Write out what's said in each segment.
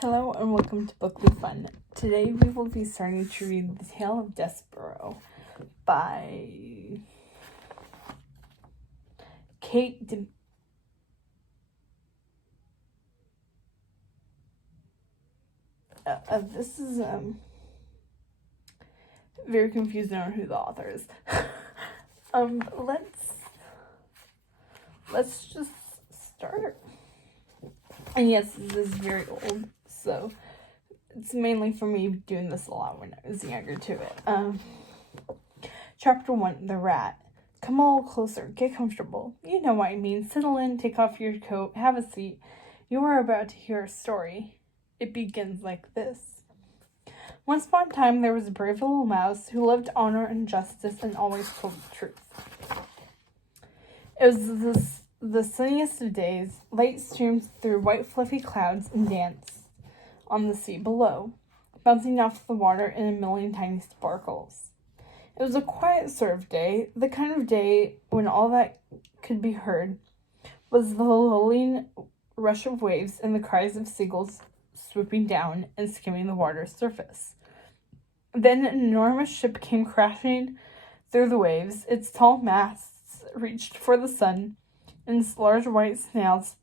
Hello and welcome to Bookly Fun. Today we will be starting to read The Tale of Despereaux by this is very confusing on who the author is. Let's just start. And yes, this is very old, so it's mainly for me doing this a lot when I was younger to it. Chapter 1, The Rat. Come a little closer, get comfortable. You know what I mean. Settle in, take off your coat, have a seat. You are about to hear a story. It begins like this. Once upon a time, there was a brave little mouse who loved honor and justice and always told the truth. It was the sunniest of days. Light streamed through white fluffy clouds and danced on the sea below, bouncing off the water in a million tiny sparkles. It was a quiet sort of day, the kind of day when all that could be heard was the lulling rush of waves and the cries of seagulls swooping down and skimming the water's surface. Then an enormous ship came crashing through the waves. Its tall masts reached for the sun, and its large white sails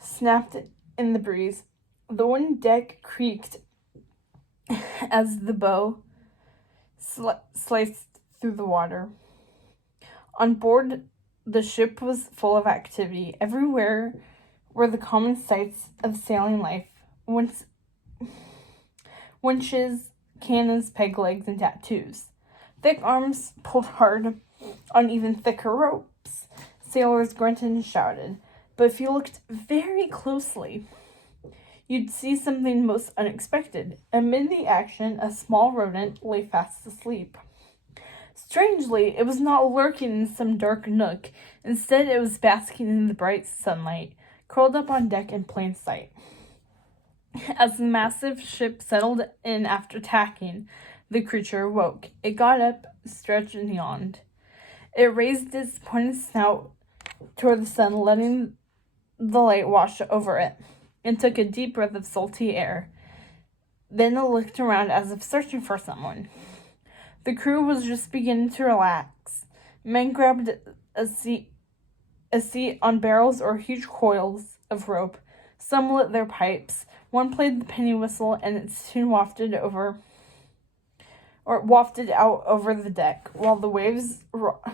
snapped in the breeze. The wooden deck creaked as the bow sliced through the water. On board, the ship was full of activity. Everywhere were the common sights of sailing life: winches, cannons, peg legs, and tattoos. Thick arms pulled hard on even thicker ropes. Sailors grunted and shouted. But if you looked very closely, you'd see something most unexpected. Amid the action, a small rodent lay fast asleep. Strangely, it was not lurking in some dark nook. Instead, it was basking in the bright sunlight, curled up on deck in plain sight. As the massive ship settled in after tacking, the creature awoke. It got up, stretched, and yawned. It raised its pointed snout toward the sun, letting the light wash over it, and took a deep breath of salty air. Then it looked around as if searching for someone. The crew was just beginning to relax. Men grabbed a seat on barrels or huge coils of rope. Some lit their pipes. One played the penny whistle, and its tune wafted out over the deck, while the waves rocked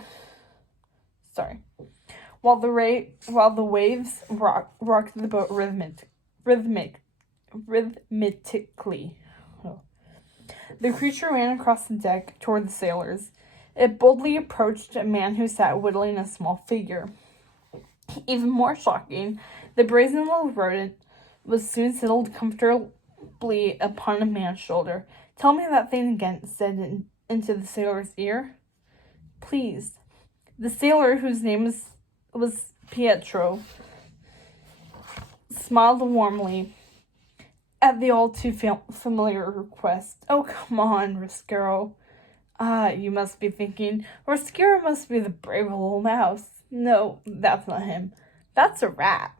the boat rhythmically. The creature ran across the deck toward the sailors. It boldly approached a man who sat whittling a small figure. Even more shocking, the brazen little rodent was soon settled comfortably upon a man's shoulder. "Tell me that thing again," said into the sailor's ear. "Please." The sailor, whose name was Pietro, smiled warmly at the all too familiar request. "Oh, come on, Roscuro." "Ah," you must be thinking, "Roscuro must be the brave little mouse." No, that's not him. That's a rat.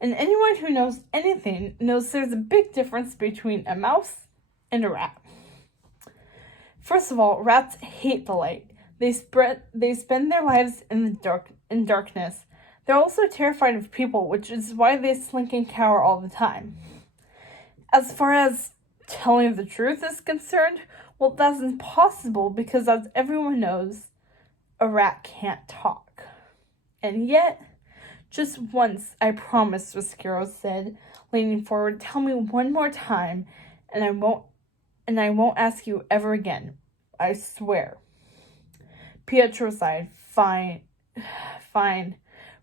And anyone who knows anything knows there's a big difference between a mouse and a rat. First of all, rats hate the light. They spend their lives in darkness. They're also terrified of people, which is why they slink and cower all the time. As far as telling the truth is concerned, well, that's impossible because, as everyone knows, a rat can't talk. And yet, just once, I promise, Roscuro said, leaning forward. "Tell me one more time, and I won't ask you ever again. I swear." Pietro sighed. Fine.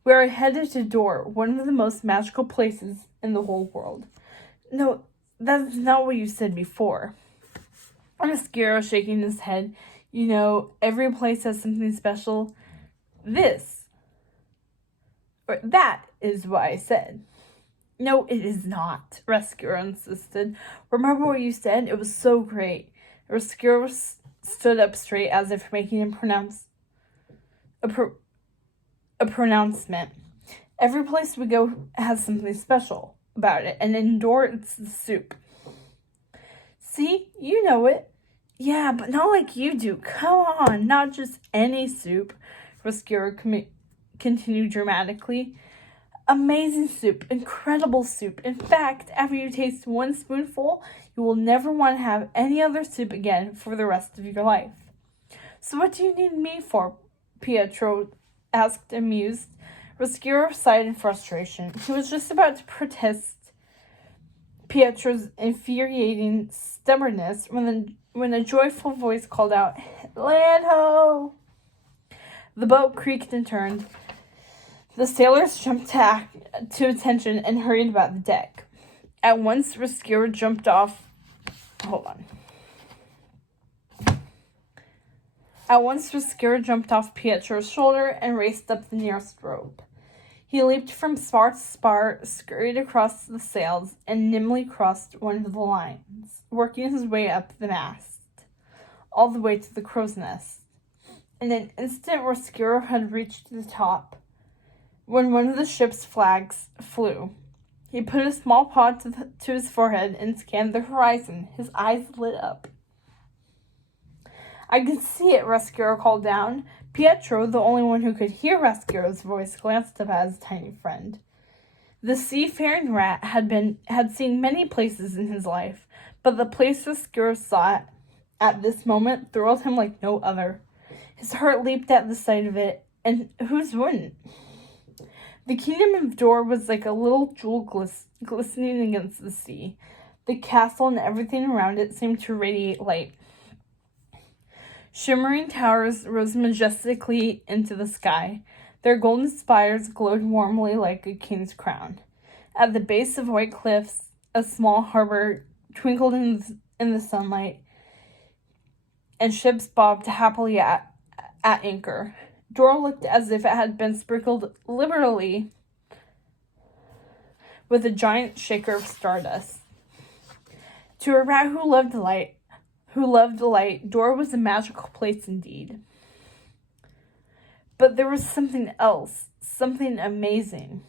We are headed to Dor, one of the most magical places in the whole world." "No, that's not what you said before." Roscuro shaking his head. "You know, every place has something special. That is what I said." "No, it is not," Roscuro insisted. "Remember what you said? It was so great." Roscuro stood up straight as if making a pronouncement. Every place we go has something special about it, and in Dor, it's the soup. See, you know it. Yeah, but not like you do. Come on, not just any soup, Roscuro continued dramatically. Amazing soup, incredible soup. In fact, after you taste one spoonful, you will never want to have any other soup again for the rest of your life. So what do you need me for? Pietro asked, amused. Roscuro sighed in frustration. He was just about to protest Pietro's infuriating stubbornness when a joyful voice called out, "Land ho!" The boat creaked and turned. The sailors jumped to attention and hurried about the deck. At once, Roscuro jumped off. At once, Roscuro jumped off Pietro's shoulder and raced up the nearest rope. He leaped from spar to spar, scurried across the sails, and nimbly crossed one of the lines, working his way up the mast, all the way to the crow's nest. In an instant, Roscuro had reached the top, when one of the ship's flags flew. He put a small paw to his forehead and scanned the horizon. His eyes lit up. "I can see it," Roscuro called down. Pietro, the only one who could hear Roscuro's voice, glanced up at his tiny friend. The seafaring rat had seen many places in his life, but the place Roscuro saw at this moment thrilled him like no other. His heart leaped at the sight of it, and whose wouldn't? The kingdom of Dor was like a little jewel glistening against the sea. The castle and everything around it seemed to radiate light. Shimmering towers rose majestically into the sky. Their golden spires glowed warmly like a king's crown. At the base of white cliffs, a small harbor twinkled in the sunlight, and ships bobbed happily at anchor. Dor looked as if it had been sprinkled liberally with a giant shaker of stardust. To a rat who loved light, Dor was a magical place indeed. But there was something else, something amazing.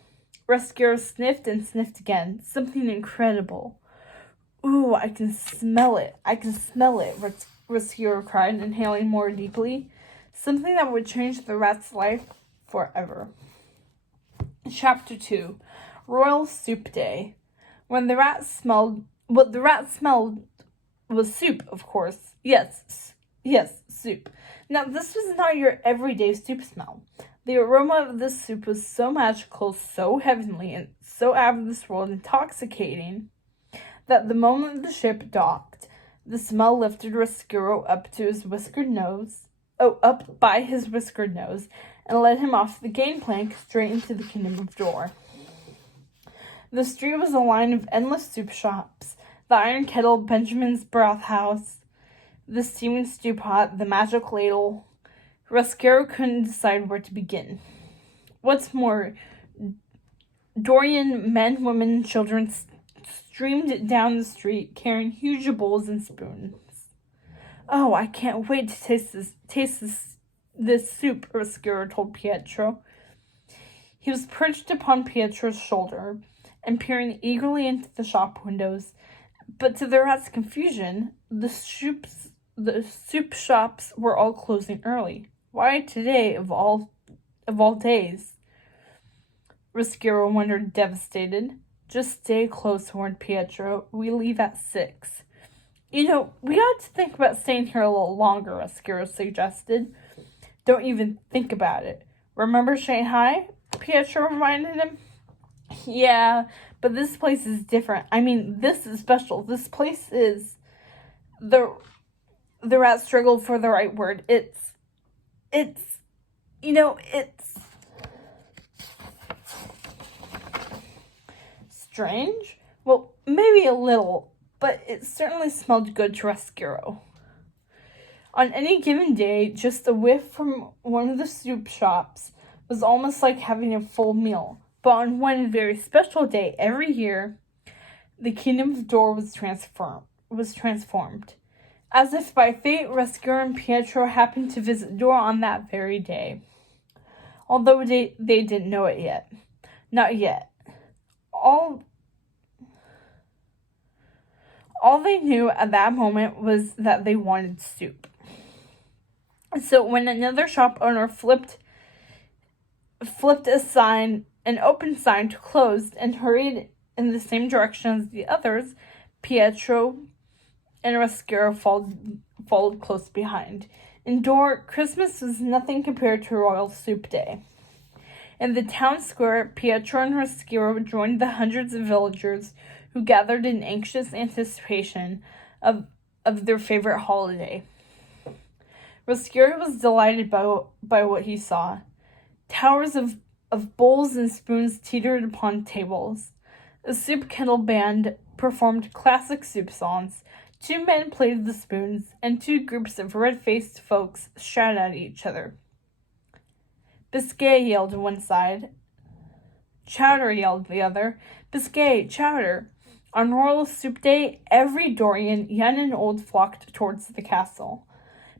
Roscuro sniffed and sniffed again. Something incredible. "Ooh, I can smell it. I can smell it," Roscuro cried, inhaling more deeply. Something that would change the rat's life forever. Chapter 2. Royal Soup Day. What the rat smelled was soup, of course. Yes, soup. Now, this was not your everyday soup smell. The aroma of this soup was so magical, so heavenly, and so out of this world intoxicating, that the moment the ship docked, the smell lifted Roscuro up by his whiskered nose, and led him off the gangplank straight into the kingdom of Dor. The street was a line of endless soup shops. The iron kettle, Benjamin's broth house, the steaming stew pot, the magic ladle. Roscuro couldn't decide where to begin. What's more, Dorian men, women, and children streamed down the street carrying huge bowls and spoons. "Oh, I can't wait to taste this soup," Roscuro told Pietro. He was perched upon Pietro's shoulder and peering eagerly into the shop windows. But to the rat's confusion, the soup shops were all closing early. Why today of all days? Roscuro wondered, devastated. "Just stay close," warned Pietro. "We leave at 6. "We ought to think about staying here a little longer," Roscuro suggested. "Don't even think about it. Remember Shanghai?" Pietro reminded him. "Yeah, but this place is different. I mean, this is special. This place is..." The rat struggled for the right word. It's strange? Well, maybe a little, but it certainly smelled good to Roscuro. On any given day, just a whiff from one of the soup shops was almost like having a full meal. But on one very special day every year, the kingdom of Dor was transformed. As if by fate, Roscuro and Pietro happened to visit Dor on that very day, although they didn't know it yet. Not yet. All they knew at that moment was that they wanted soup. So when another shop owner flipped an open sign to closed, and hurried in the same direction as the others, Pietro and Roscuro followed close behind. Indoor, Christmas was nothing compared to Royal Soup Day. In the town square, Pietro and Roscuro joined the hundreds of villagers who gathered in anxious anticipation of their favorite holiday. Roscuro was delighted by what he saw. Towers of bowls and spoons teetered upon tables. A soup kettle band performed classic soup songs. 2 men played the spoons, and 2 groups of red-faced folks shouted at each other. Biscay yelled one side. Chowder yelled the other. Biscay, chowder. On Royal Soup Day, every Dorian, young and old, flocked towards the castle,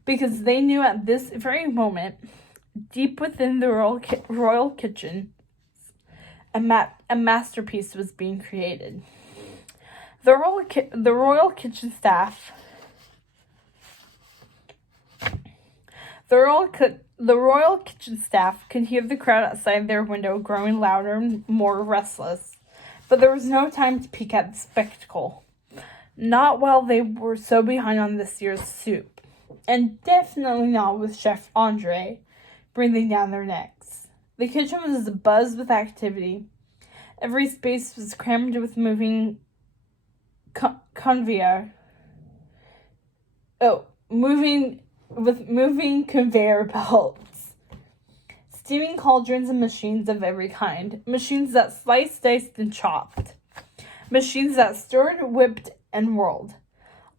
because they knew at this very moment, deep within the royal kitchen, a masterpiece was being created. The royal kitchen staff could hear the crowd outside their window growing louder and more restless, but there was no time to peek at the spectacle. Not while they were so behind on this year's soup, and definitely not with Chef Andre breathing down their necks. The kitchen was abuzz with activity. Every space was crammed with moving conveyor belts, steaming cauldrons, and machines of every kind. Machines that sliced, diced, and chopped. Machines that stirred, whipped, and whirled.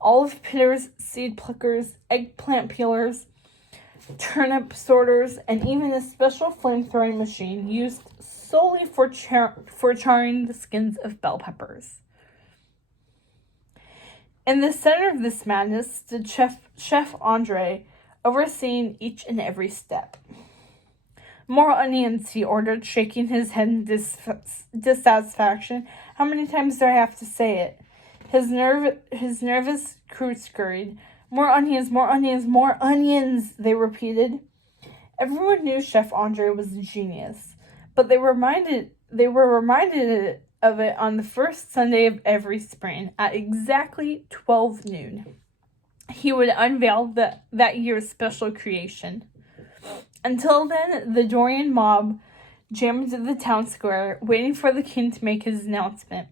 Olive pitters, seed pluckers, eggplant peelers, turnip sorters, and even a special flame-throwing machine used solely for charring the skins of bell peppers. In the center of this madness stood Chef Andre, overseeing each and every step. More onions, he ordered, shaking his head in dissatisfaction. How many times do I have to say it? His nervous crew scurried. More onions, more onions, more onions, they repeated. Everyone knew Chef Andre was a genius, but they were reminded of it on the first Sunday of every spring at exactly 12 noon. He would unveil that year's special creation. Until then, the Dorian mob jammed the town square, waiting for the king to make his announcement.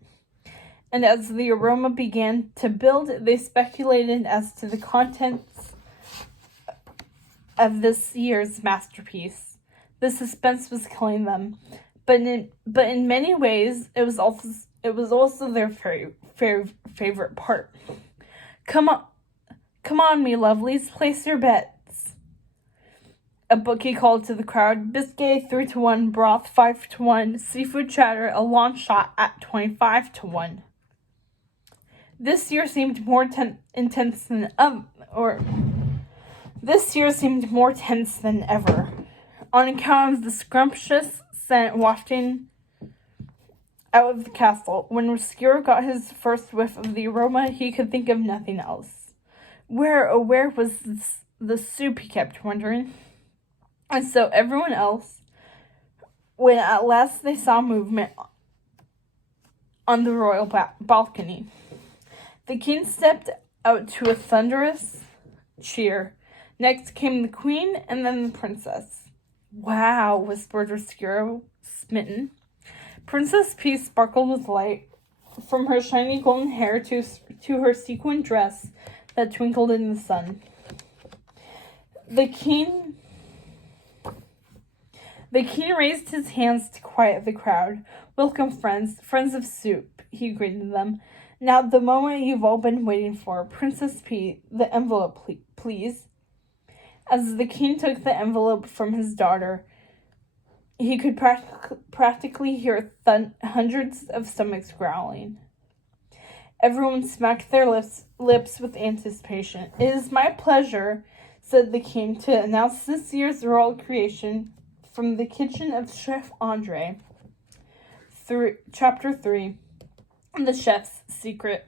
And as the aroma began to build, they speculated as to the contents of this year's masterpiece. The suspense was killing them, but in many ways, it was also their favorite part. Come on, me lovelies, place your bets. A bookie called to the crowd. Biscay 3-1, broth 5-1, seafood chowder a long shot at 25-1. This year seemed more tense than ever, on account of the scrumptious scent wafting out of the castle. When Roscuro got his first whiff of the aroma, he could think of nothing else. Where was the soup, he kept wondering. And so everyone else, when at last they saw movement on the royal balcony. The king stepped out to a thunderous cheer. Next came the queen, and then the princess. Wow, whispered Roscuro, smitten. Princess Peace sparkled with light, from her shiny golden hair to her sequin dress that twinkled in the sun. The king raised his hands to quiet the crowd. Welcome, friends of soup, he greeted them. Now, the moment you've all been waiting for. Princess P, the envelope, please. As the king took the envelope from his daughter, he could practically hear hundreds of stomachs growling. Everyone smacked their lips with anticipation. It is my pleasure, said the king, to announce this year's royal creation from the kitchen of Chef Andre. Chapter 3, The Chef's Secret.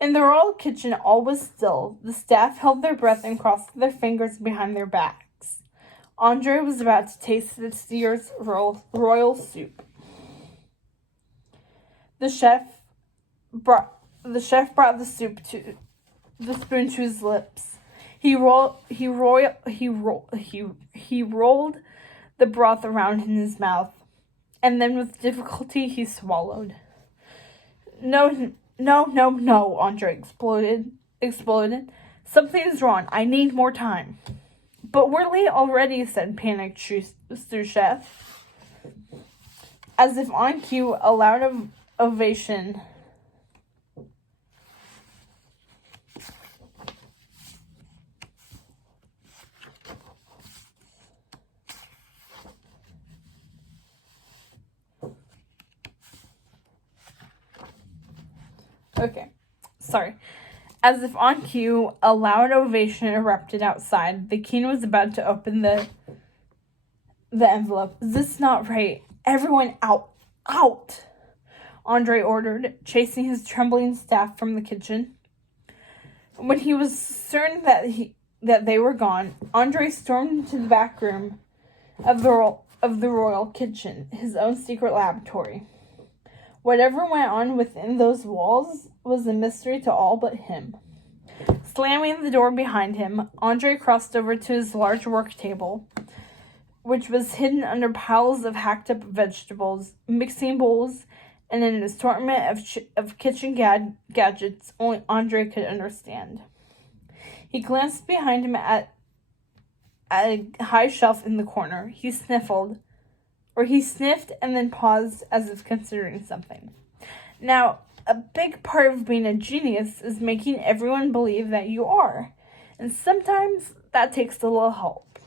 In the royal kitchen, all was still. The staff held their breath and crossed their fingers behind their backs. Andre was about to taste this year's royal soup. The chef brought the spoon to his lips. He rolled the broth around in his mouth, and then with difficulty he swallowed. No, Andre exploded. Something's wrong. I need more time. But we're late already, said panicked sous chef. As if on cue, a loud ovation As if on cue, a loud ovation erupted outside. The king was about to open the envelope. Is this not right? Everyone out! Out! Andre ordered, chasing his trembling staff from the kitchen. When he was certain that they were gone, Andre stormed into the back room of the royal kitchen, his own secret laboratory. Whatever went on within those walls was a mystery to all but him. Slamming the door behind him, Andre crossed over to his large work table, which was hidden under piles of hacked-up vegetables, mixing bowls, and an assortment of kitchen gadgets only Andre could understand. He glanced behind him at a high shelf in the corner. He sniffed and then paused as if considering something. Now, a big part of being a genius is making everyone believe that you are, and sometimes that takes a little help.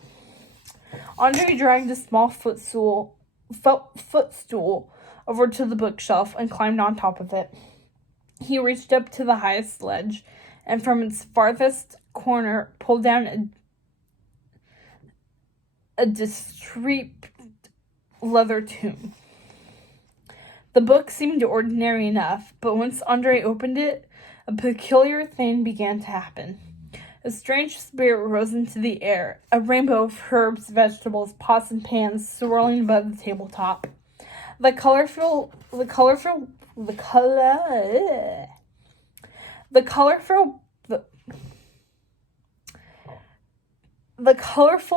Andre dragged a small footstool over to the bookshelf and climbed on top of it. He reached up to the highest ledge, and from its farthest corner pulled down a discreet leather tome. The book seemed ordinary enough, but once Andre opened it, a peculiar thing began to happen. A strange spirit rose into the air, a rainbow of herbs, vegetables, pots, and pans swirling above the tabletop. The colorful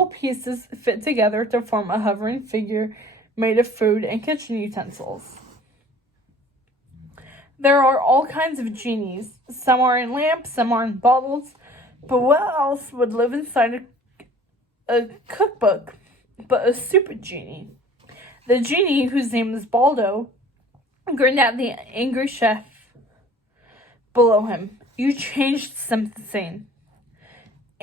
pieces fit together to form a hovering figure made of food and kitchen utensils. There are all kinds of genies. Some are in lamps, some are in bottles, but what else would live inside a cookbook but a soup genie? The genie, whose name was Baldo, grinned at the angry chef below him. You changed something,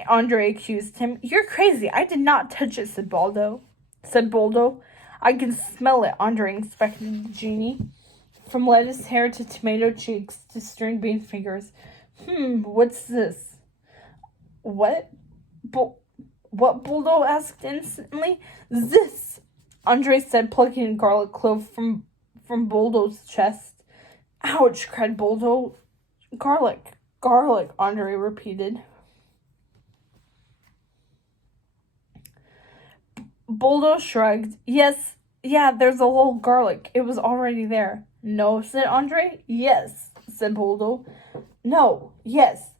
Andre accused him. You're crazy. I did not touch it, said Baldo. I can smell it, Andre inspected the genie. From lettuce hair to tomato cheeks to string bean fingers. What's this? What? What? Baldo asked instantly. This, Andre said, plucking a garlic clove from Baldo's chest. Ouch, cried Baldo. Garlic, Andre repeated. Baldo shrugged. Yeah, there's a little garlic. It was already there. No, said Andre. Yes, said Baldo. No, yes.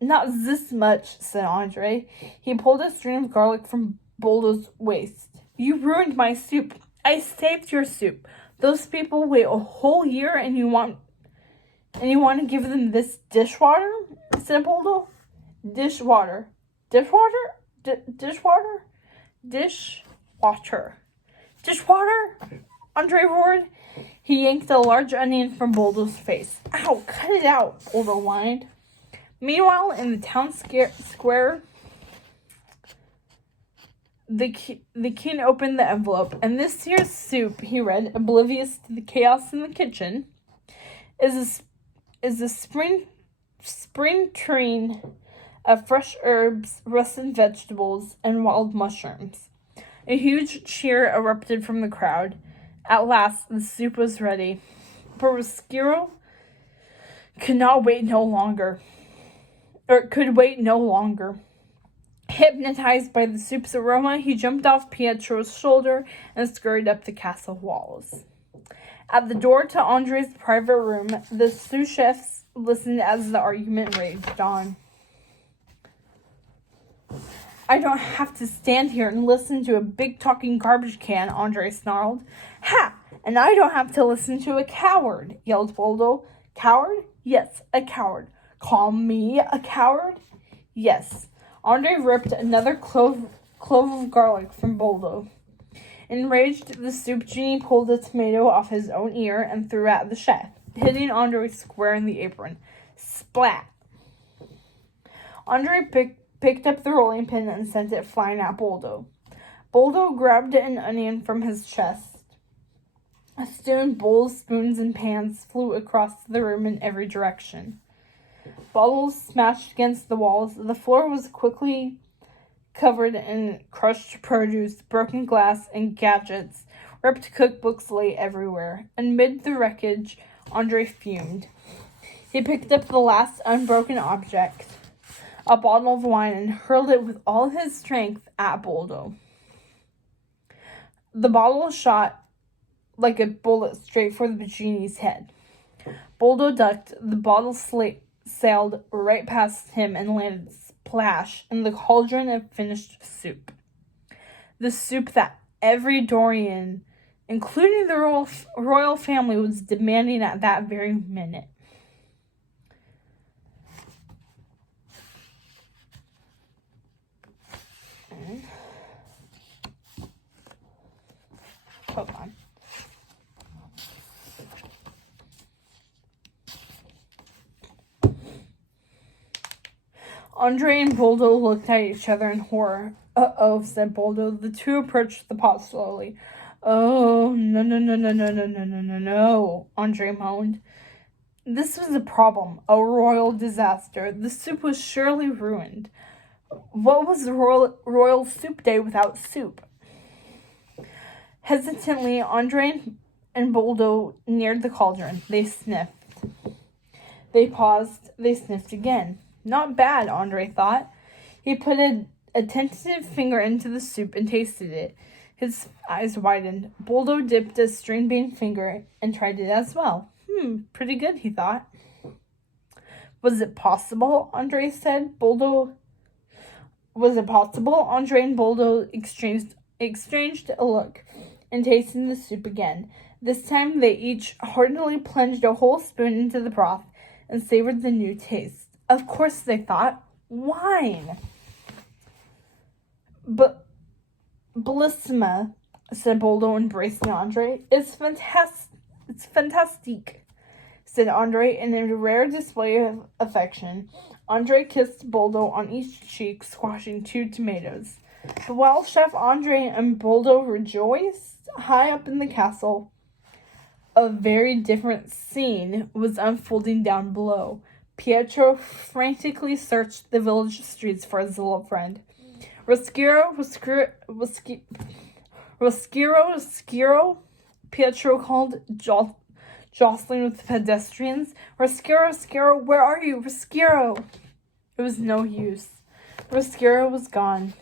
Not this much, said Andre. He pulled a string of garlic from Baldo's waist. You ruined my soup. I saved your soup. Those people wait a whole year and you want to give them this dishwater? Said Baldo. Dishwater. Dishwater? Dishwater? Andre roared. He yanked a large onion from Baldo's face. Ow, cut it out, Baldo whined. Meanwhile, in the town square, the king opened the envelope, and this year's soup, he read, oblivious to the chaos in the kitchen, is a spring tureen of fresh herbs, russet vegetables, and wild mushrooms. A huge cheer erupted from the crowd, At last, the soup was ready. But Roscuro could wait no longer. Hypnotized by the soup's aroma, he jumped off Pietro's shoulder and scurried up the castle walls. At the door to Andre's private room, the sous chefs listened as the argument raged on. I don't have to stand here and listen to a big talking garbage can, Andre snarled. Ha! And I don't have to listen to a coward, yelled Boldo. Coward? Yes, a coward. Call me a coward? Yes. Andre ripped another clove of garlic from Boldo. Enraged, the soup genie pulled a tomato off his own ear and threw it at the chef, hitting Andre square in the apron. Splat! Andre picked up the rolling pin and sent it flying at Boldo. Boldo grabbed an onion from his chest. A stone bowls, spoons, and pans flew across the room in every direction. Bottles smashed against the walls. The floor was quickly covered in crushed produce, broken glass, and gadgets. Ripped cookbooks lay everywhere. Amid the wreckage, Andre fumed. He picked up the last unbroken object, a bottle of wine, and hurled it with all his strength at Boldo. The bottle shot like a bullet straight for the genie's head. Boldo ducked. The bottle sailed right past him and landed splash in the cauldron of finished soup. The soup that every Dorian, including the royal family, was demanding at that very minute. Hold on. Andre and Boldo looked at each other in horror. Uh-oh, said Boldo. The two approached the pot slowly. Oh, no, Andre moaned. This was a problem, a royal disaster. The soup was surely ruined. What was the royal soup day without soup? Hesitantly, Andre and Boldo neared the cauldron. They sniffed. They paused. They sniffed again. Not bad, Andre thought. He put a tentative finger into the soup and tasted it. His eyes widened. Boldo dipped a string bean finger and tried it as well. Pretty good, he thought. Was it possible? Andre said. Was it possible? Andre and Boldo exchanged a look and tasted the soup again. This time they each heartily plunged a whole spoon into the broth and savored the new taste. Of course, they thought, wine. But bellissima, said Boldo, embracing Andre. It's fantastique, said Andre in a rare display of affection. Andre kissed Boldo on each cheek, squashing 2 tomatoes. But while Chef Andre and Boldo rejoiced, high up in the castle, a very different scene was unfolding down below. Pietro frantically searched the village streets for his little friend. Roscuro, Pietro called, jostling with the pedestrians. Roscuro, where are you? Roscuro! It was no use. Roscuro was gone.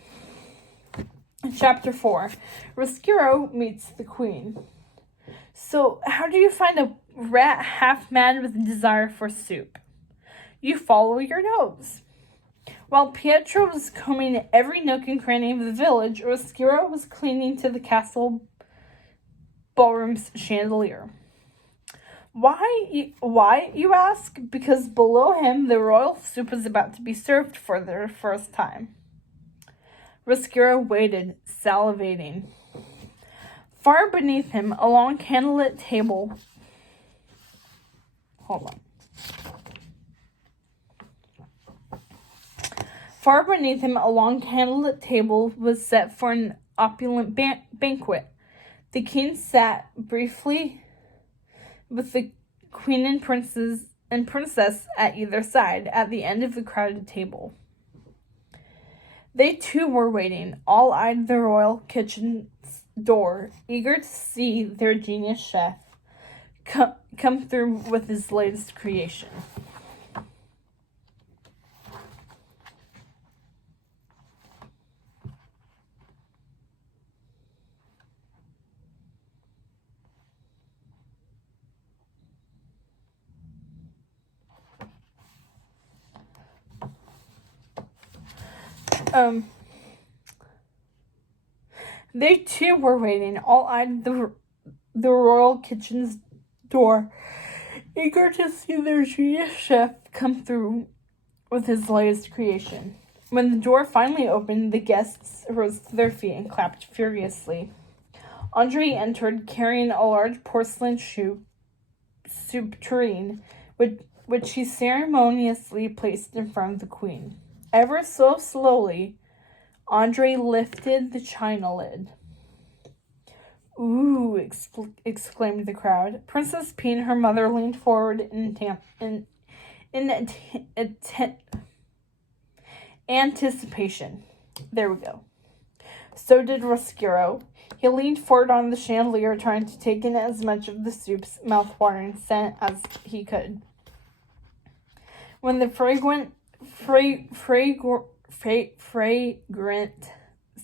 Chapter 4. Roscuro meets the queen. So, how do you find a rat half mad with a desire for soup? You follow your nose. While Pietro was combing every nook and cranny of the village, Roscuro was clinging to the castle ballroom's chandelier. Why, you ask? Because below him, the royal soup was about to be served for the first time. Roscuro waited, salivating. Far beneath him, a long candlelit table... Far beneath him, a long candlelit table was set for an opulent banquet. The king sat briefly with the queen and princess at either side, at the end of the crowded table. They too were waiting. All eyed the royal kitchens door, eager to see their genius chef come through with his latest creation. They too were waiting, all eyed the royal kitchen's door, eager to see their genius chef come through with his latest creation. When the door finally opened, the guests rose to their feet and clapped furiously. Andre entered, carrying a large porcelain soup tureen, which he ceremoniously placed in front of the queen. Ever so slowly, Andre lifted the china lid. "Ooh," exclaimed the crowd. Princess P and her mother leaned forward in anticipation. There we go. So did Roscuro. He leaned forward on the chandelier, trying to take in as much of the soup's mouth-watering scent as he could. When the fragrant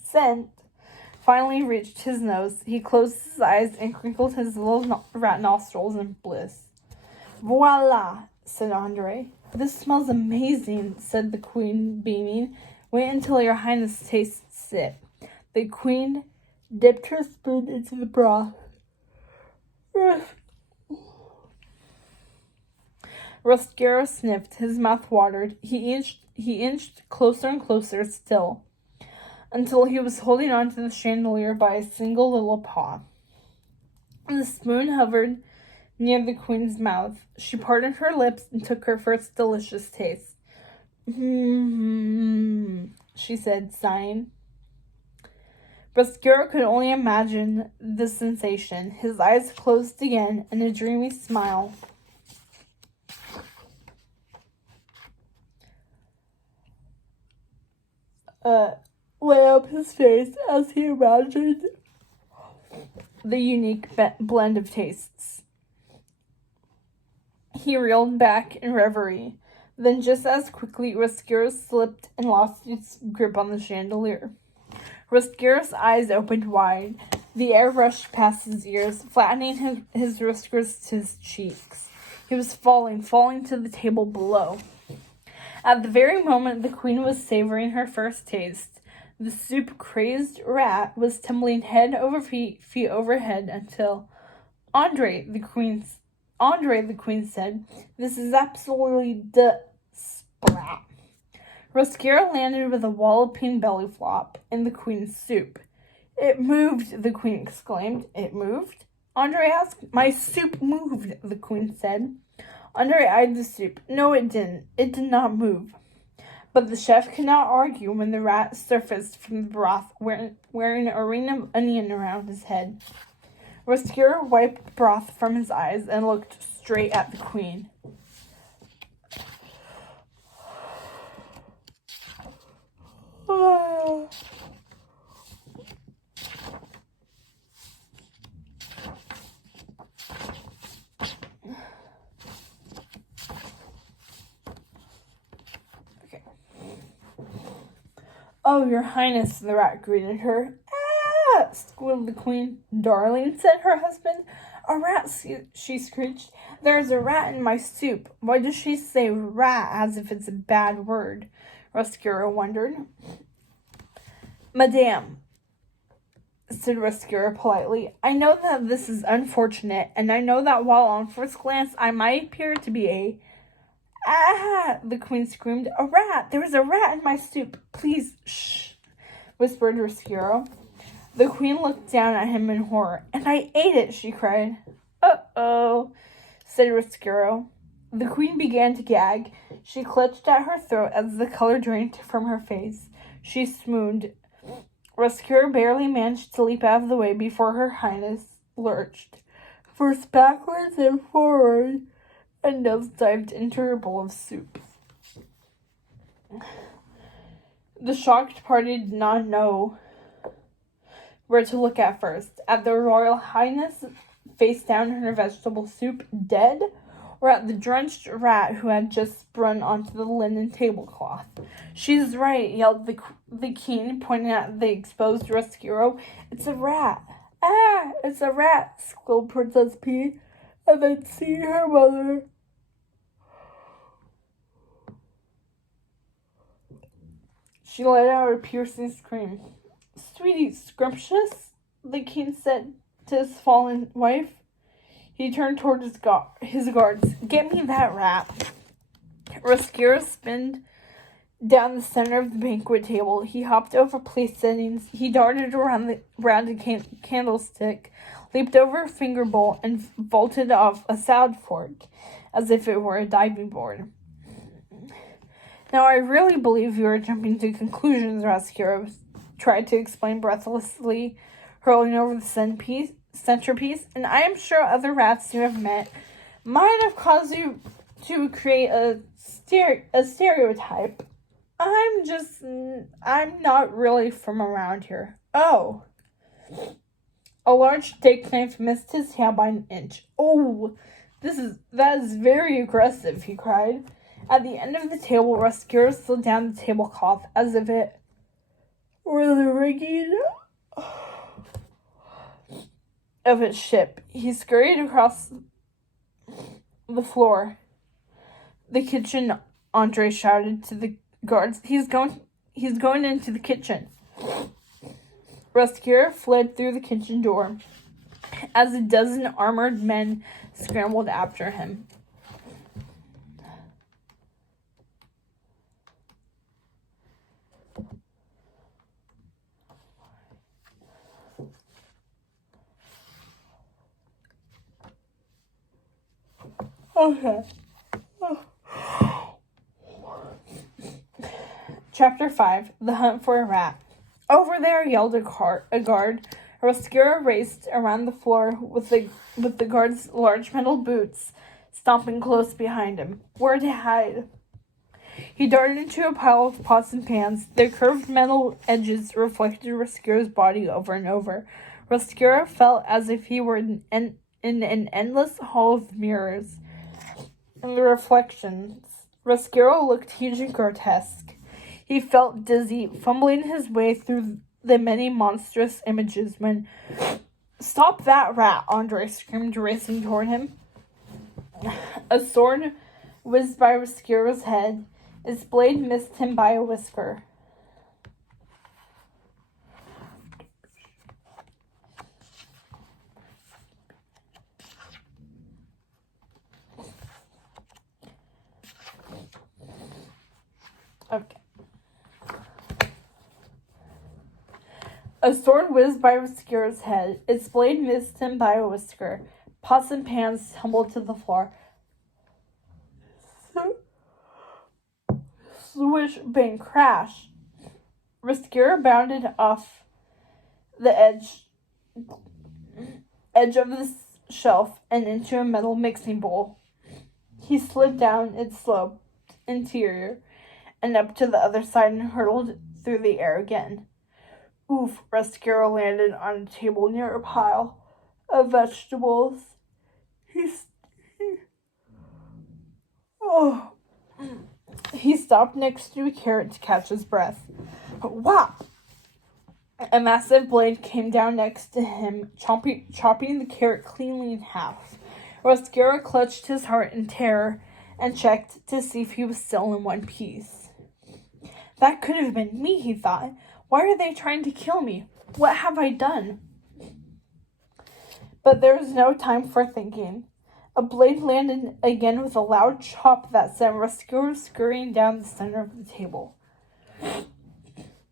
scent finally reached his nose, he closed his eyes and crinkled his little rat nostrils in bliss. "Voila," said Andre. "This smells amazing," said the queen, beaming. "Wait until your highness tastes it." The queen dipped her spoon into the broth. Roscuro sniffed. His mouth watered. He inched closer and closer still, until he was holding on to the chandelier by a single little paw. The spoon hovered near the queen's mouth. She parted her lips and took her first delicious taste. She said, sighing. Roscuro could only imagine the sensation. His eyes closed again, and a dreamy smile lit up his face as he imagined the unique blend of tastes. He reeled back in reverie. Then just as quickly, Roscuro slipped and lost its grip on the chandelier. Roscuro's eyes opened wide. The air rushed past his ears, flattening his whiskers to his cheeks. He was falling to the table below. At the very moment the queen was savoring her first taste, the soup-crazed rat was tumbling head over feet overhead until Andre, the queen said, "This is absolutely splat." Roscuro landed with a walloping belly flop in the queen's soup. "It moved," the queen exclaimed. "It moved?" Andre asked. "My soup moved," the queen said. Andre eyed the soup. "No, it didn't. It did not move." But the chef could not argue when the rat surfaced from the broth, wearing a ring of onion around his head. Roscuro wiped the broth from his eyes and looked straight at the queen. "Oh, your highness," the rat greeted her. "Ah!" squealed the queen. "Darling," said her husband. "A rat," she screeched. "There's a rat in my soup." Why does she say rat as if it's a bad word? Roscuro wondered. "Madame," said Roscuro politely, "I know that this is unfortunate, and I know that while on first glance I might appear to be a..." "Ah!" the queen screamed. "A rat! There is a rat in my soup! Please, shh!" whispered Roscuro. The queen looked down at him in horror. "And I ate it!" she cried. "Uh-oh," said Roscuro. The queen began to gag. She clutched at her throat as the color drained from her face. She swooned. Roscuro barely managed to leap out of the way before her highness lurched, first backwards and forward, and nosedived into her bowl of soup. The shocked party did not know were to look at first. At their Royal Highness face down in her vegetable soup, dead, or at the drenched rat who had just sprung onto the linen tablecloth. "She's right," yelled the king, pointing at the exposed Rescuro. "It's a rat." "Ah, it's a rat," squealed Princess P, and then seeing her mother, she let out a piercing scream. "Sweetie, scrumptious," the king said to his fallen wife. He turned toward his guards. "Get me that rat." Rescuro spinned down the center of the banquet table. He hopped over place settings. He darted around a candlestick, leaped over a finger bowl, and vaulted off a salad fork as if it were a diving board. "Now I really believe you are jumping to conclusions," Rescuro tried to explain breathlessly, hurling over the centerpiece, "and I am sure other rats you have met might have caused you to create a stereotype. I'm not really from around here." "Oh." A large steak knife missed his hand by an inch. "Oh, that is very aggressive," he cried. At the end of the table, Rescuro slid down the tablecloth as if it were the rigging of its ship. He scurried across the floor. "The kitchen," Andre shouted to the guards. He's going into the kitchen." Rescuro fled through the kitchen door as a dozen armored men scrambled after him. Okay. Chapter 5. The Hunt for a Rat. "Over there," yelled a guard. Rescuro raced around the floor with the guard's large metal boots stomping close behind him. Where to hide? He darted into a pile of pots and pans. Their curved metal edges reflected Rescuro's body over and over. Rescuro felt as if he were in an endless hall of mirrors. In the reflections, Rescuro looked huge and grotesque. He felt dizzy, fumbling his way through the many monstrous images when... "Stop that rat!" Andre screamed, racing toward him. A sword whizzed by Rescuro's head. Its blade missed him by a whisker. Okay. A sword whizzed by Rescuro's head. Its blade missed him by a whisker. Pots and pans tumbled to the floor. Swish, bang, crash. Rescuro bounded off the edge of the shelf and into a metal mixing bowl. He slid down its sloped interior and up to the other side and hurtled through the air again. Oof, Rescuro landed on a table near a pile of vegetables. He stopped next to a carrot to catch his breath. Whop! A massive blade came down next to him, chopping the carrot cleanly in half. Rescuro clutched his heart in terror and checked to see if he was still in one piece. That could have been me, he thought. Why are they trying to kill me? What have I done? But there was no time for thinking. A blade landed again with a loud chop that sent Rescuro scurrying down the center of the table.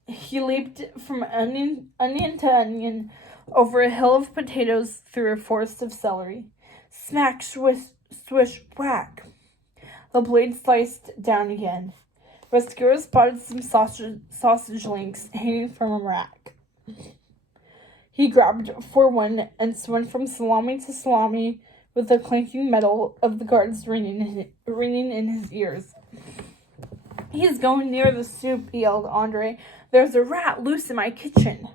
He leaped from onion to onion, over a hill of potatoes, through a forest of celery. Smack, swish, whack. The blade sliced down again. Rescuro spotted some sausage links hanging from a rack. He grabbed for one and swung from salami to salami with the clanking metal of the guards ringing in his ears. He's going near the soup, yelled Andre. There's a rat loose in my kitchen.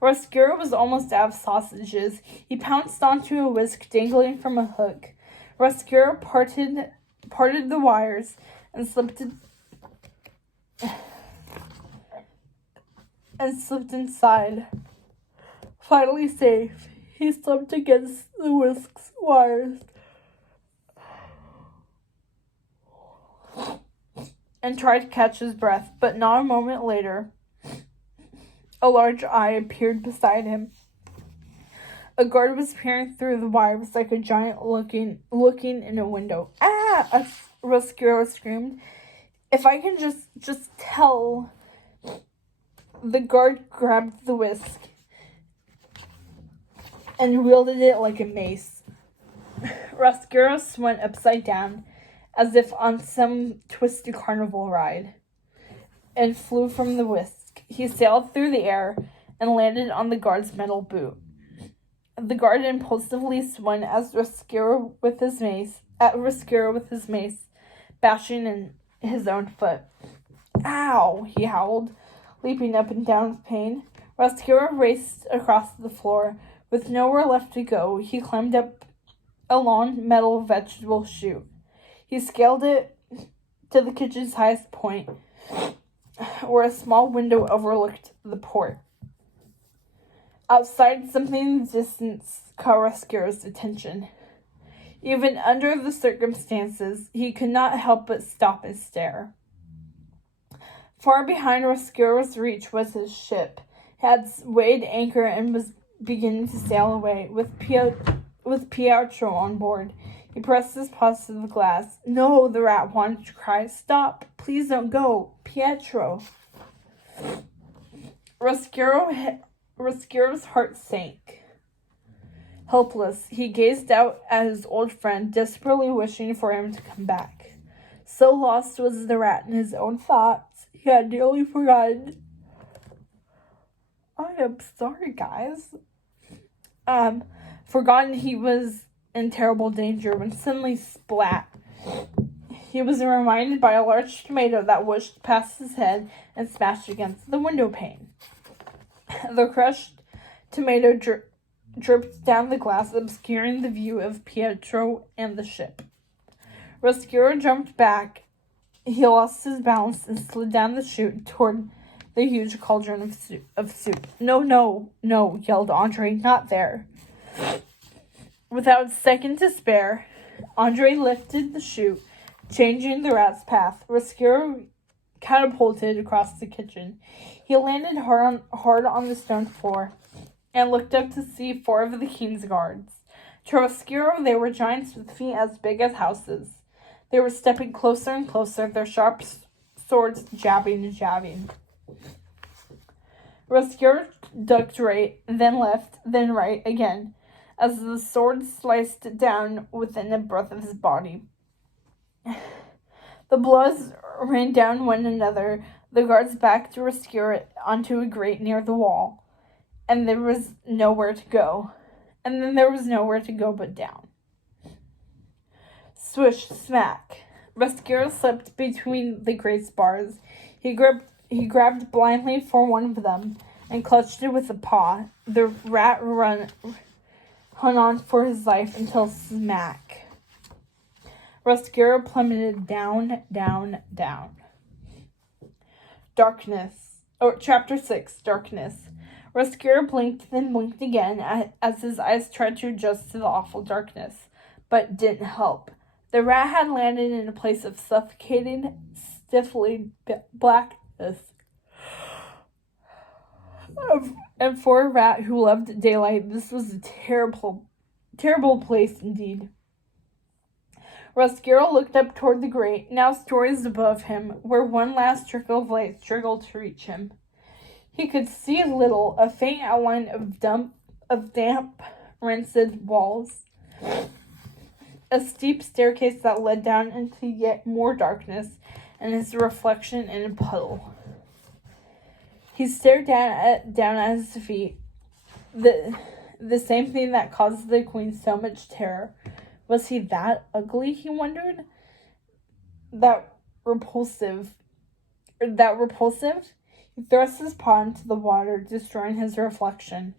Rescuro was almost out of sausages. He pounced onto a whisk dangling from a hook. Rescuro parted the wires and slipped inside. Finally safe, he slumped against the whisk's wires and tried to catch his breath, but not a moment later, a large eye appeared beside him. A guard was peering through the wires like a giant looking in a window. Ah! Rescuro screamed. If I can just tell. The guard grabbed the whisk and wielded it like a mace. Rescuro went upside down, as if on some twisted carnival ride, and flew from the whisk. He sailed through the air and landed on the guard's metal boot. The guard impulsively swung at Rescuro with his mace, bashing in his own foot. Ow! He howled, leaping up and down with pain. Rescuro raced across the floor. With nowhere left to go, he climbed up a long metal vegetable chute. He scaled it to the kitchen's highest point, where a small window overlooked the port. Outside, something in the distance caught Rescuro's attention. Even under the circumstances, he could not help but stop and stare. Far behind Rescuro's reach was his ship. It had weighed anchor and was beginning to sail away, with Pietro on board. He pressed his paws to the glass. No, the rat wanted to cry. Stop! Please don't go! Pietro! Rescuro's heart sank. Helpless, he gazed out at his old friend, desperately wishing for him to come back. So lost was the rat in his own thoughts, he had nearly forgotten. I am sorry, guys. Forgotten he was in terrible danger when suddenly splat. He was reminded by a large tomato that whooshed past his head and smashed against the window pane. The crushed tomato dripped down the glass, obscuring the view of Pietro and the ship. Rescuro jumped back. He lost his balance and slid down the chute toward the huge cauldron of soup. No, yelled Andre, not there. Without a second to spare, Andre lifted the chute, changing the rat's path. Rescuro catapulted across the kitchen. He landed hard on the stone floor and looked up to see 4 of the king's guards. To Rescuro, they were giants with feet as big as houses. They were stepping closer and closer, their sharp swords jabbing and jabbing. Rescuro ducked right, then left, then right again, as the sword sliced down within a breath of his body. The blows rained down one another. The guards backed Rescuro onto a grate near the wall, and there was nowhere to go. And then there was nowhere to go but down. Swish, smack. Rescuro slipped between the grate's bars. He grabbed blindly for one of them and clutched it with a paw. The rat hung on for his life until smack. Rescuro plummeted down. Darkness. Chapter 6, Darkness. Rescuro blinked, then blinked again as his eyes tried to adjust to the awful darkness, but didn't help. The rat had landed in a place of suffocating, stifling blackness. And for a rat who loved daylight, this was a terrible place indeed. Rescuro looked up toward the grate, now stories above him, where one last trickle of light struggled to reach him. He could see little, a faint outline of damp, rancid walls. A steep staircase that led down into yet more darkness, and his reflection in a puddle. He stared down at his feet. The same thing that caused the queen so much terror. Was he that ugly, he wondered? That repulsive? He thrust his paw into the water, destroying his reflection.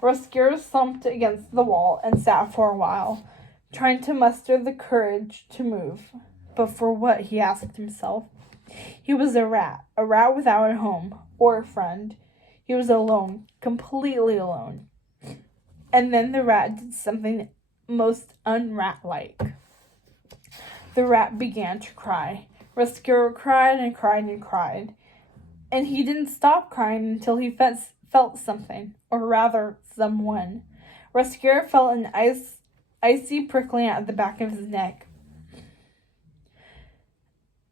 Roscuro slumped against the wall and sat for a while, trying to muster the courage to move. But for what, he asked himself. He was a rat without a home or a friend. He was alone, completely alone. And then the rat did something most un-rat-like. The rat began to cry. Roscuro cried and cried and cried. And he didn't stop crying until he felt something, or rather, someone. Roscuro felt an icy prickling at the back of his neck.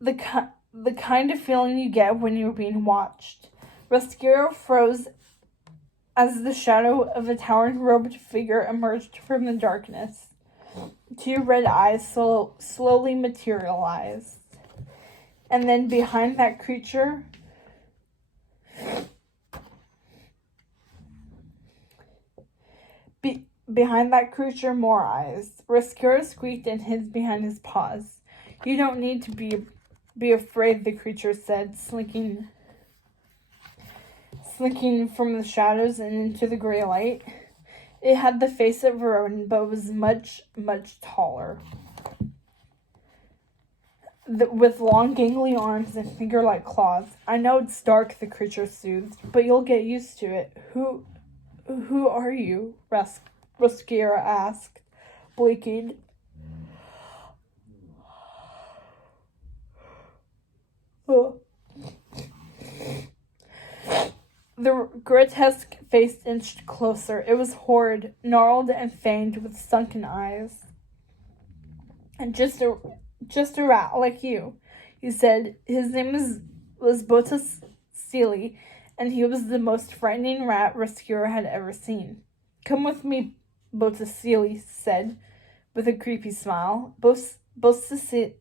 The kind of feeling you get when you're being watched. Roscuro froze as the shadow of a towering robed figure emerged from the darkness. 2 red eyes slowly materialized. And then behind that creature, more eyes. Roscuro squeaked and hid behind his paws. You don't need to be afraid, the creature said, slinking from the shadows and into the gray light. It had the face of a rodent, but was much, much taller. With long, gangly arms and finger-like claws. I know it's dark, the creature soothed, but you'll get used to it. Who are you? Roscuro asked, blinking. Oh. The grotesque face inched closer. It was horrid, gnarled and fanged with sunken eyes. And just a rat like you, he said. His name was Botticelli, and he was the most frightening rat Roscuro had ever seen. Come with me, Botticelli said, with a creepy smile. Botticelli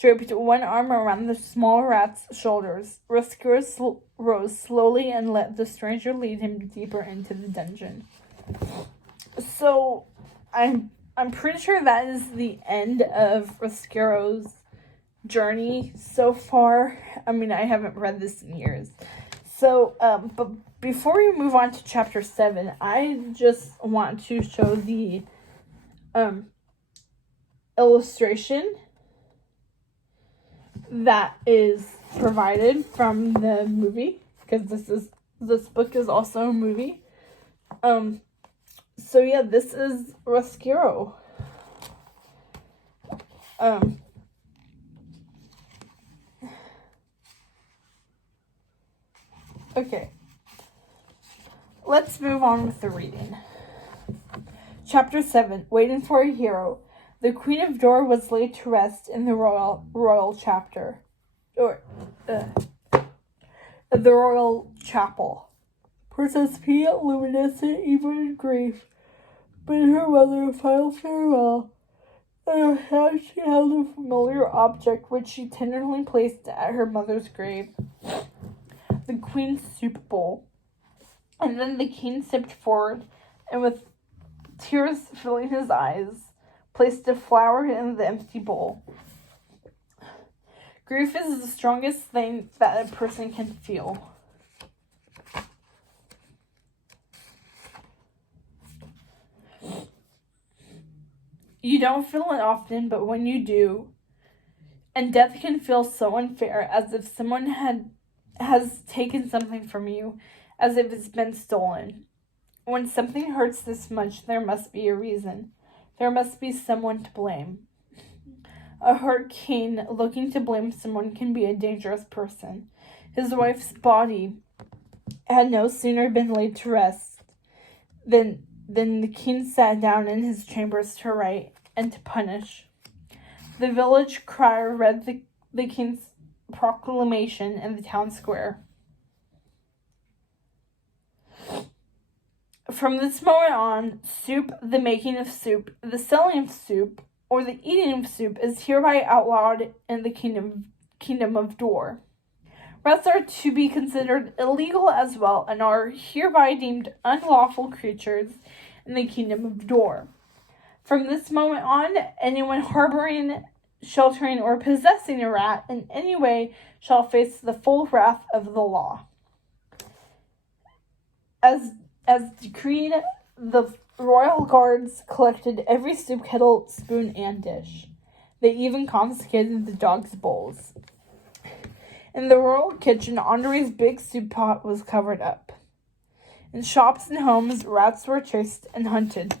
draped one arm around the small rat's shoulders. Roscuro rose slowly and let the stranger lead him deeper into the dungeon. So, I'm pretty sure that is the end of Roscuro's journey so far. I mean, I haven't read this in years. So, but before we move on to chapter 7, I just want to show the illustration that is provided from the movie, because this book is also a movie. So yeah, this is Roscuro. Okay. Let's move on with the reading. Chapter 7, Waiting for a Hero. The Queen of Dor was laid to rest in the royal chapter. The royal chapel. Princess Pia, luminescent even in grief, bid her mother a final farewell. In her hand she held a familiar object which she tenderly placed at her mother's grave. The Queen's soup bowl. And then the king stepped forward, and with tears filling his eyes, placed a flower in the empty bowl. Grief is the strongest thing that a person can feel. You don't feel it often, but when you do, and death can feel so unfair, as if someone has taken something from you, as if it's been stolen. When something hurts this much, there must be a reason. There must be someone to blame. A hurt king looking to blame someone can be a dangerous person. His wife's body had no sooner been laid to rest than the king sat down in his chambers to write and to punish. The village crier read the king's proclamation in the town square. From this moment on, soup, the making of soup, the selling of soup, or the eating of soup is hereby outlawed in the kingdom of Dor. Rats are to be considered illegal as well, and are hereby deemed unlawful creatures in the kingdom of Dor. From this moment on, anyone harboring sheltering, or possessing a rat in any way shall face the full wrath of the law. As decreed, the royal guards collected every soup kettle, spoon, and dish. They even confiscated the dog's bowls. In the royal kitchen, Andre's big soup pot was covered up. In shops and homes, rats were chased and hunted.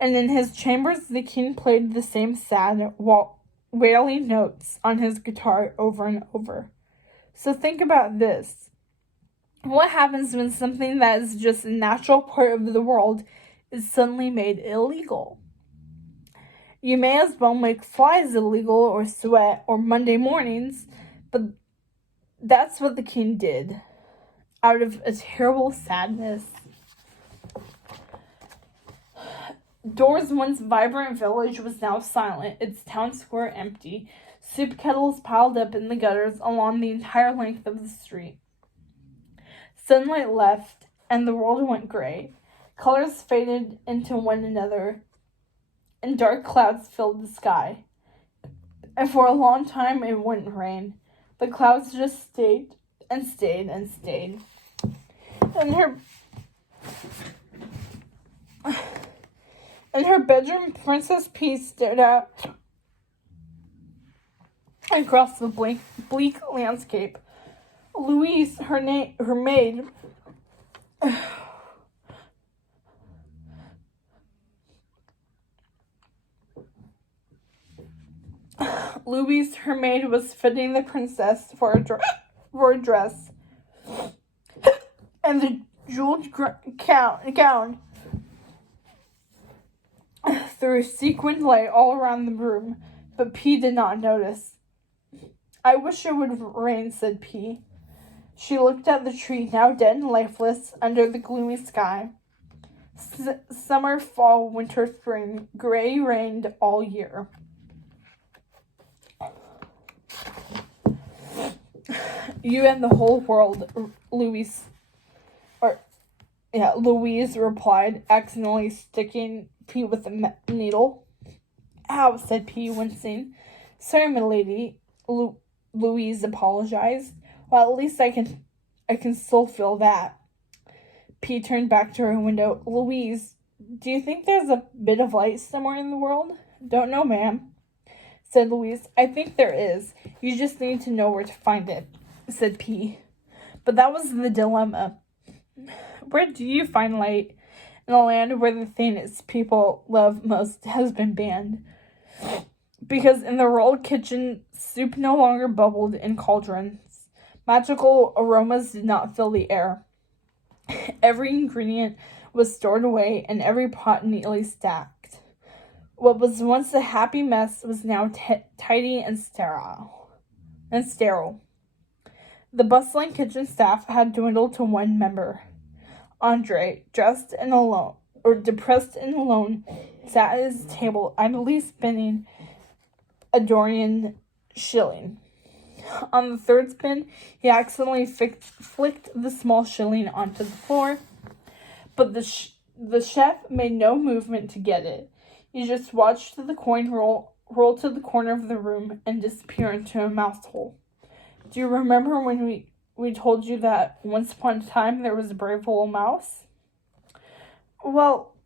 And in his chambers, the king played the same sad, wailing notes on his guitar over and over. So think about this. What happens when something that is just a natural part of the world is suddenly made illegal? You may as well make flies illegal, or sweat, or Monday mornings, but that's what the king did, out of a terrible sadness. Dor's once vibrant village was now silent, its town square empty, soup kettles piled up in the gutters along the entire length of the street. Sunlight left, and the world went gray. Colors faded into one another, and dark clouds filled the sky. And for a long time it wouldn't rain. The clouds just stayed and stayed and stayed. In her bedroom, Princess P stared out across the bleak landscape. Louise, her maid, Louise, her maid, was fitting the princess for a dress, and the jeweled gown threw sequined light all around the room, but P did not notice. "I wish it would rain," said P. She looked at the tree, now dead and lifeless, under the gloomy sky. Summer, fall, winter, spring, gray rained all year. "You and the whole world," Louise replied, accidentally sticking P with a needle. "Ow," said P, wincing. "Sorry, milady," Louise apologized. "Well, at least I can still feel that." P turned back to her window. "Louise, do you think there's a bit of light somewhere in the world?" "Don't know, ma'am," said Louise. "I think there is. You just need to know where to find it," said P. But that was the dilemma. Where do you find light in a land where the thing its people love most has been banned? Because in the royal kitchen, soup no longer bubbled in cauldrons. Magical aromas did not fill the air. Every ingredient was stored away and every pot neatly stacked. What was once a happy mess was now tidy and sterile. The bustling kitchen staff had dwindled to one member. Andre, depressed and alone, sat at his table, idly spinning a Dorian shilling. On the third spin, he accidentally flicked the small shilling onto the floor, but the chef made no movement to get it. He just watched the coin roll to the corner of the room and disappear into a mouse hole. "Do you remember when we told you that once upon a time there was a brave little mouse?" Well,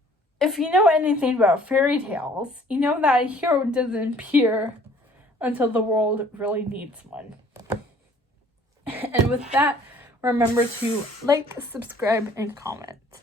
if you know anything about fairy tales, you know that a hero doesn't appear until the world really needs one. And with that, remember to like, subscribe, and comment.